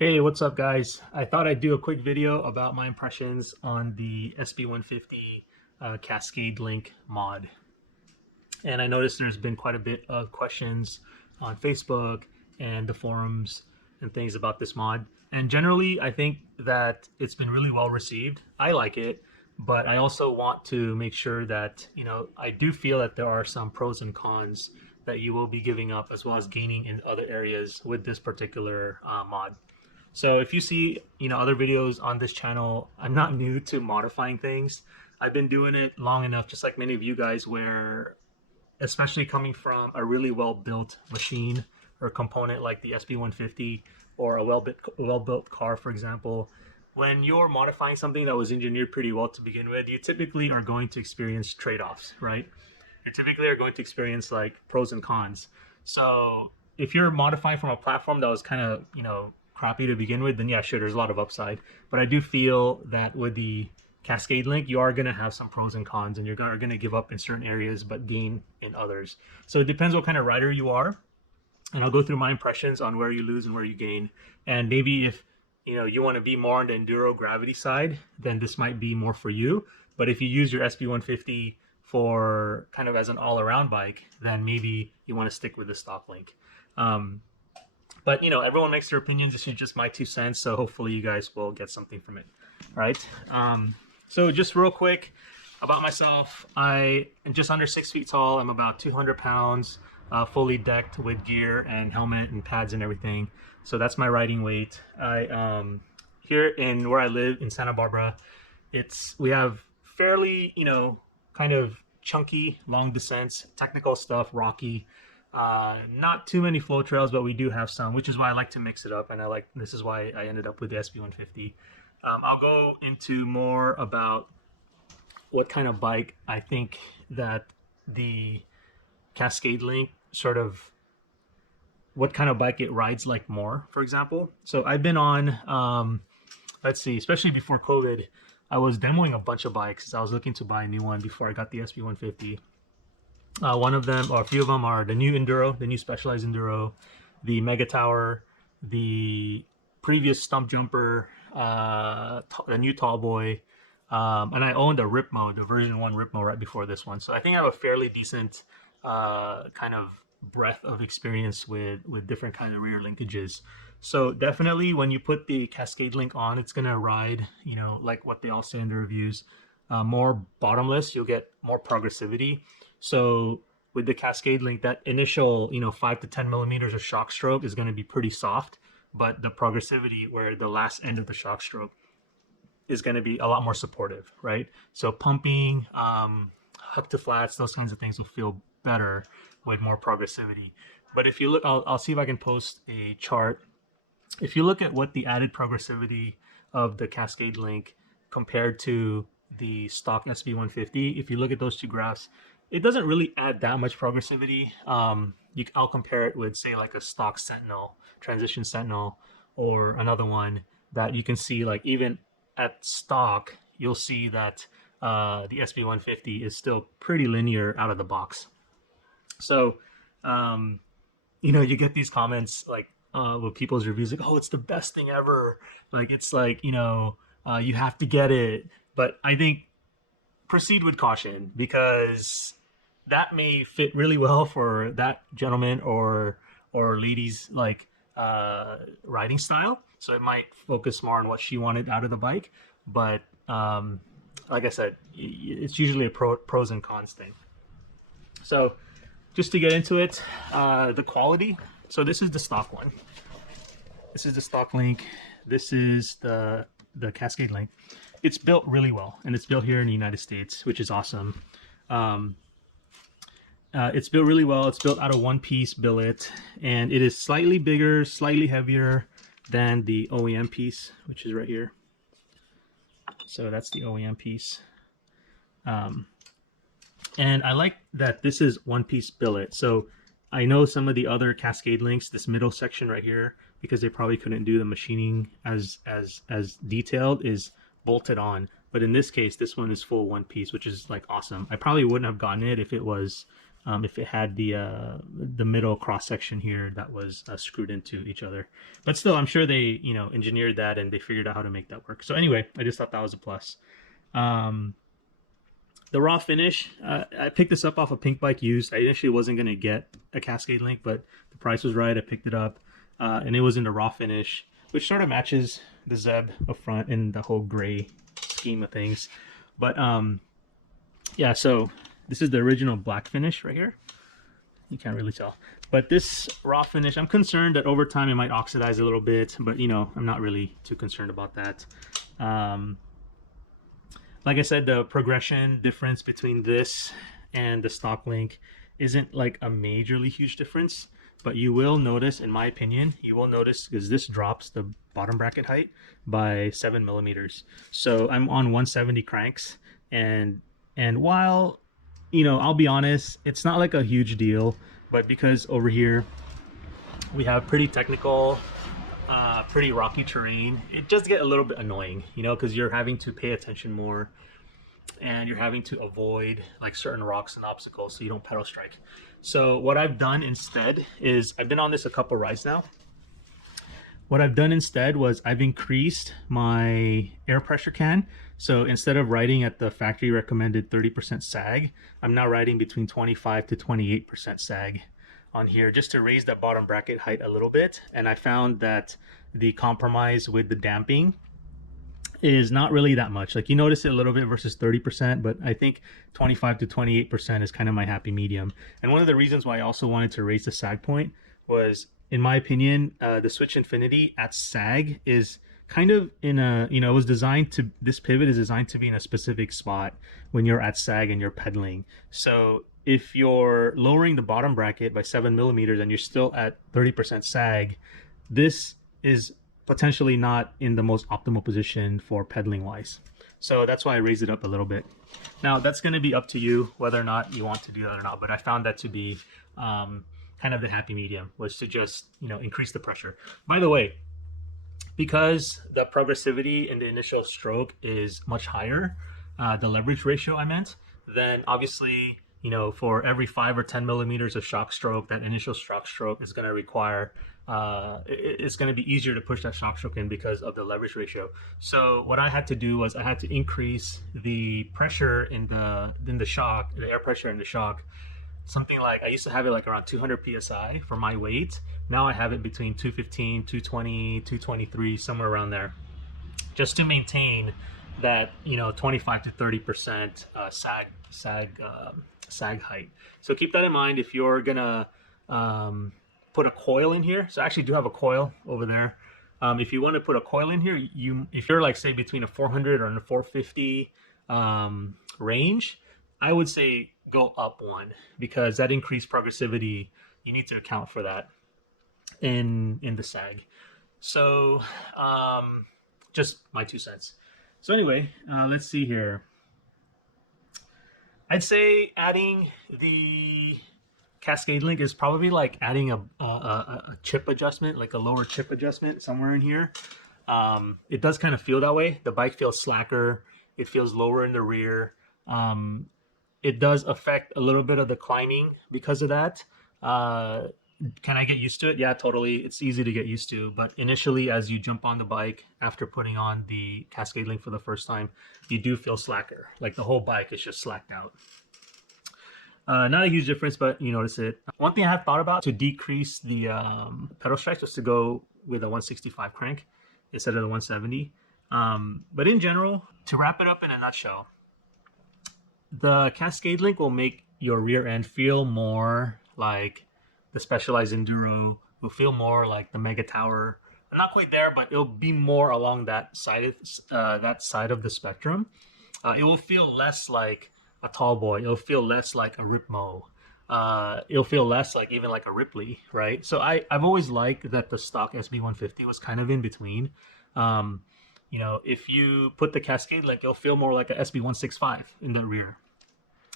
Hey, what's up, guys? I thought I'd do a quick video about my impressions on the SB150 Cascade Link mod. And I noticed there's been quite a bit of questions on Facebook and the forums and things about this mod. And generally, I think that it's been really well received. I like it, but I also want to make sure that, I do feel that there are some pros and cons that you will be giving up as well as gaining in other areas with this particular mod. So if you see, other videos on this channel, I'm not new to modifying things. I've been doing it long enough, just like many of you guys, where especially coming from a really well-built machine or component like the SB150 or a well-built car, for example, when you're modifying something that was engineered pretty well to begin with, you typically are going to experience trade-offs, right? You typically are going to experience like pros and cons. So if you're modifying from a platform that was kind of, crappy to begin with, then yeah, sure, there's a lot of upside. But I do feel that with the Cascade Link, you are going to have some pros and cons, and you're going to give up in certain areas but gain in others. So it depends what kind of rider you are, and I'll go through my impressions on where you lose and where you gain. And maybe if you want to be more on the enduro gravity side, then this might be more for you. But if you use your SB150 for kind of as an all-around bike, then maybe you want to stick with the stock Link. But everyone makes their opinions. This is just my 2 cents, so hopefully you guys will get something from it. All right. So just real quick about myself, I am just under 6 feet tall. I'm about 200 pounds, fully decked with gear and helmet and pads and everything. So that's my riding weight. Here in where I live in Santa Barbara, we have fairly kind of chunky long descents, technical stuff, rocky. Not too many flow trails, but we do have some, which is why I like to mix it up, and this is why I ended up with the SB150. I'll go into more about what kind of bike I think that the Cascade Link what kind of bike it rides like more, for example. So I've been on, let's see, especially before COVID, I was demoing a bunch of bikes. I was looking to buy a new one before I got the SB150. One of them, or a few of them, are the new Enduro, the new Specialized Enduro, the Mega Tower, the previous Stump Jumper, the new Tall Boy, and I owned a Rip Mode, the version 1 Rip Mode right before this one. So I think I have a fairly decent kind of breadth of experience with different kind of rear linkages. So definitely when you put the Cascade Link on, it's going to ride, like what they all say in the reviews, more bottomless. You'll get more progressivity. So with the Cascade Link, that initial 5 to 10 millimeters of shock stroke is going to be pretty soft, but the progressivity, where the last end of the shock stroke is going to be a lot more supportive, right? So pumping, hook to flats, those kinds of things will feel better with more progressivity. But if you look, I'll see if I can post a chart. If you look at what the added progressivity of the Cascade Link compared to the stock SB150, if you look at those two graphs, it doesn't really add that much progressivity. I'll compare it with, say, like a stock Sentinel, Transition Sentinel, or another one that you can see, like even at stock, you'll see that the SB150 is still pretty linear out of the box. So, you get these comments like with people's reviews, like, oh, it's the best thing ever. Like, it's like, you have to get it. But I think proceed with caution, because that may fit really well for that gentleman or lady's like riding style. So it might focus more on what she wanted out of the bike. But like I said, it's usually a pros and cons thing. So just to get into it, the quality. So this is the stock one. This is the stock Link. This is the Cascade Link. It's built really well, and it's built here in the United States, which is awesome. It's built really well. It's built out of one-piece billet, and it is slightly bigger, slightly heavier than the OEM piece, which is right here. So that's the OEM piece. And I like that this is one-piece billet. So I know some of the other Cascade Links, this middle section right here, because they probably couldn't do the machining as detailed, is bolted on. But in this case, this one is full one piece, which is like awesome. I probably wouldn't have gotten it if it was if it had the middle cross section here that was screwed into each other. But still, I'm sure they engineered that and they figured out how to make that work. So anyway, I just thought that was a plus. The raw finish, I picked this up off a Pink Bike used. I initially wasn't going to get a Cascade link, but the price was right. I picked it up, and it was in the raw finish, which sort of matches the Zeb up front in the whole gray scheme of things. But yeah, so this is the original black finish right here. You can't really tell. But this raw finish, I'm concerned that over time it might oxidize a little bit, but I'm not really too concerned about that. Like I said, the progression difference between this and the stock link isn't like a majorly huge difference, but you will notice, in my opinion, because this drops the bottom bracket height by 7 millimeters. So I'm on 170 cranks, and while I'll be honest, it's not like a huge deal, but because over here we have pretty technical, pretty rocky terrain, it does get a little bit annoying, because you're having to pay attention more and you're having to avoid like certain rocks and obstacles so you don't pedal strike. So what I've done instead is, I've been on this a couple rides now. What I've done instead was I've increased my air pressure can. So instead of riding at the factory recommended 30% sag, I'm now riding between 25 to 28% sag on here, just to raise that bottom bracket height a little bit. And I found that the compromise with the damping is not really that much. Like, you notice it a little bit versus 30%, but I think 25 to 28% is kind of my happy medium. And one of the reasons why I also wanted to raise the sag point was, in my opinion, the Switch Infinity at sag is kind of in a, it was designed to, this pivot is designed to be in a specific spot when you're at sag and you're pedaling. So if you're lowering the bottom bracket by 7 millimeters and you're still at 30% sag, this is potentially not in the most optimal position for pedaling wise. So that's why I raised it up a little bit. Now that's going to be up to you whether or not you want to do that or not, but I found that to be kind of the happy medium, was to just increase the pressure. By the way, because the progressivity in the initial stroke is much higher, the leverage ratio I meant, then obviously for every 5 or 10 millimeters of shock stroke, that initial shock stroke is going to require, it's going to be easier to push that shock stroke in because of the leverage ratio. So what I had to do was I had to increase the pressure in the shock, the air pressure in the shock. Something like, I used to have it like around 200 psi for my weight. Now I have it between 215, 220, 223, somewhere around there, just to maintain that 25 to 30% sag height. So keep that in mind if you're gonna put a coil in here. So I actually do have a coil over there. If you want to put a coil in here, if you're like, say, between a 400 or a 450 range, I would say go up one, because that increased progressivity, you need to account for that in the sag. So just my 2 cents. So anyway, let's see here. I'd say adding the Cascade link is probably like adding a chip adjustment, like a lower chip adjustment somewhere in here. It does kind of feel that way. The bike feels slacker. It feels lower in the rear. It does affect a little bit of the climbing because of that. Can I get used to it? Yeah, totally. It's easy to get used to. But initially, as you jump on the bike after putting on the Cascade link for the first time, you do feel slacker. Like the whole bike is just slacked out. Not a huge difference, but you notice it. One thing I have thought about to decrease the pedal strikes was to go with a 165 crank instead of the 170. But in general, to wrap it up in a nutshell, the Cascade link will make your rear end feel more like the Specialized Enduro, will feel more like the Mega Tower. I'm not quite there, but it'll be more along that side of the spectrum. It will feel less like a tall boy. It'll feel less like a Ripmo. It'll feel less like even like a Ripley, right? So I've always liked that the stock SB150 was kind of in between. If you put the Cascade link, it'll feel more like a SB165 in the rear.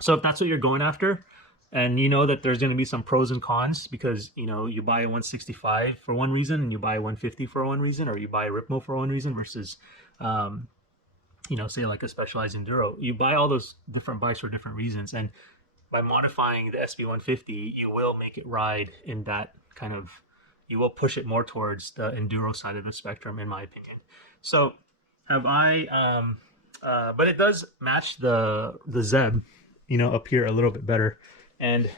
So if that's what you're going after, and you know that there's going to be some pros and cons, because you buy a 165 for one reason and you buy a 150 for one reason, or you buy a Ripmo for one reason versus say like a Specialized Enduro. You buy all those different bikes for different reasons, and by modifying the SB150, you will make it ride in that kind of, you will push it more towards the enduro side of the spectrum, in my opinion. So have I, but it does match the Zeb, you know, up here a little bit better. And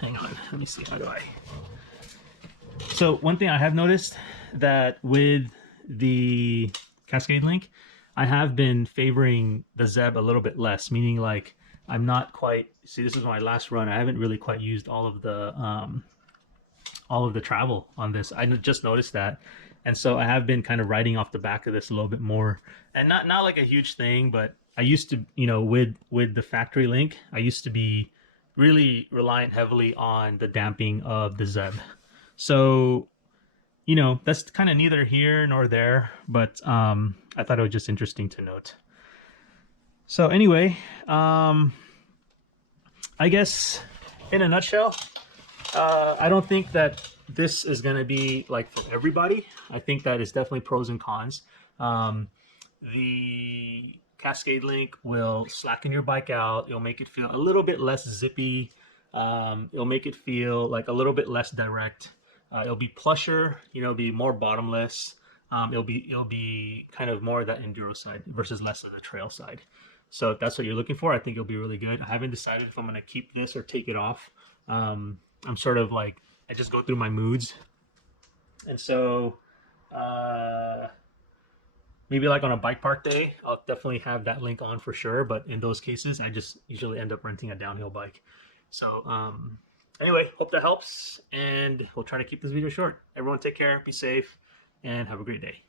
hang on, let me see, how do I? So one thing I have noticed that with the Cascade link, I have been favoring the Zeb a little bit less, meaning like I'm not quite, see, this is my last run. I haven't really quite used all of the travel on this. I just noticed that. And so I have been kind of riding off the back of this a little bit more, and not like a huge thing, but I used to, you know, with the factory link, I used to be really reliant heavily on the damping of the Zeb. So, you know, that's kind of neither here nor there, but I thought it was just interesting to note. So anyway, I guess in a nutshell, I don't think that this is going to be like for everybody. I think that is definitely pros and cons. The Cascade link will slacken your bike out. It'll make it feel a little bit less zippy. It'll make it feel like a little bit less direct. It'll be plusher, you know, be more bottomless. It'll be kind of more of that enduro side versus less of the trail side. So if that's what you're looking for, I think it'll be really good. I haven't decided if I'm going to keep this or take it off. I'm sort of like, I just go through my moods. And so maybe like on a bike park day, I'll definitely have that link on for sure. But in those cases, I just usually end up renting a downhill bike. So anyway, hope that helps, and we'll try to keep this video short. Everyone take care, be safe, and have a great day.